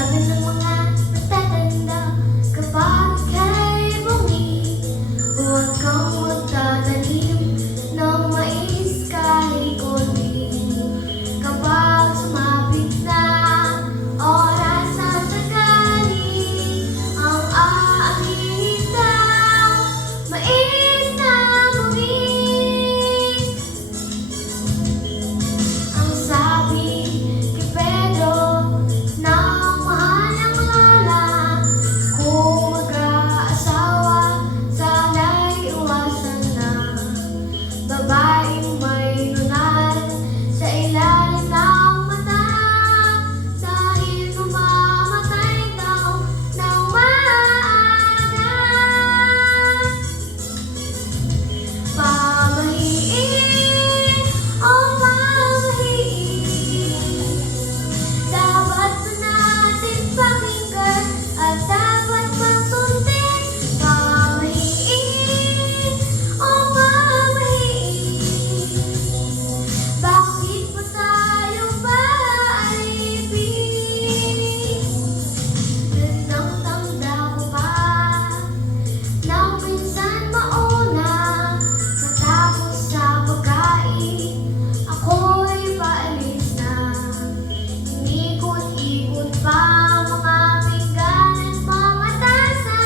Sabi ng mga matatanda, kapag ika'y bumi, huwag kang magtatanim ng mais kahit konti. Kapag sumapit na oras ng tagali, ang aanihin daw mais na bumi. Ang sabi kay Pedro ng mahal ng lola, kung mag-aasawa, sana'y iwasan na babaeng may lunar sa ilalim ng mata, dahil mamamatay daw ng maaga. Pamahiin o mamahiin, dapat na natin pakinggan at dapat magsundin. Pamahiin o mamahiin, bakit pa tayo paalipin? Tandang-tanda ko pa nang minsan mauna, matapos sa pagkain, ako'y paalis na. Inikot-ikot pa mga pinggan at mga tasa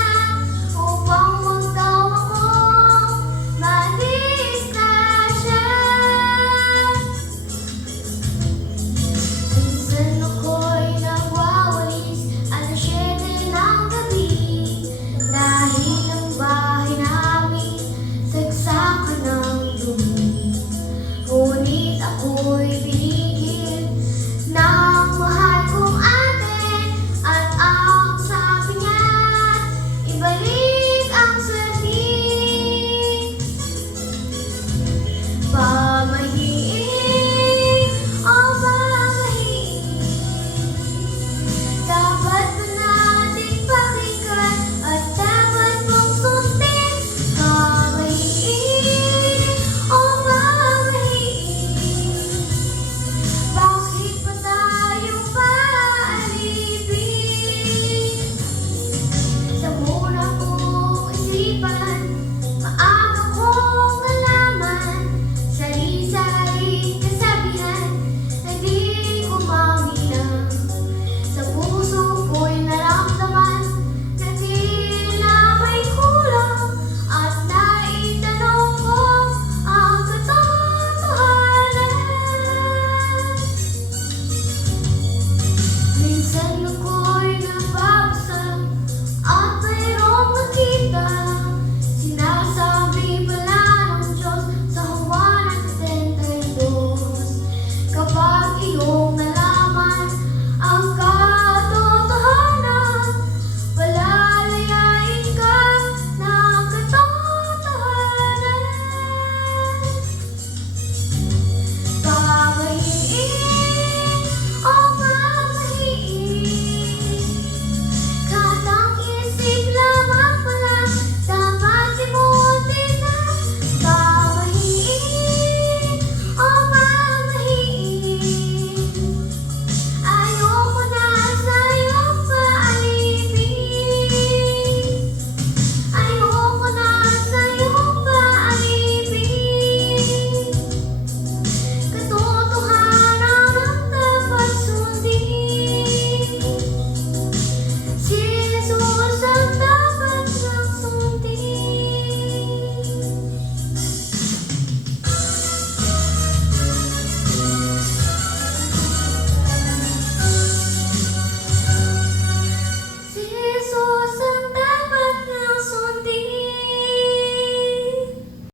upang huwag daw akong madisgrasya. Minsan ako'y nagwawalis alas 7 ng gabi, dahil ang bahay namin sagsakan ng dumi. Ngunit ako'y pinigil ng mahal kong ate, at ang sabi niya, ibalik ang salamin. Pamahiin o mamahiin, dapat na natin pakinggan at dapat mong sundin. Pamahiin o mamahiin, bakit pa tayo paalipin? Sa muna kong isipan, maaga kong nalaman, sari-sari kasabihan na di ko mamilang. Sa puso ko'y naramdaman na tila may kulang, at naitanong ko ang katotohanan. Minsan ako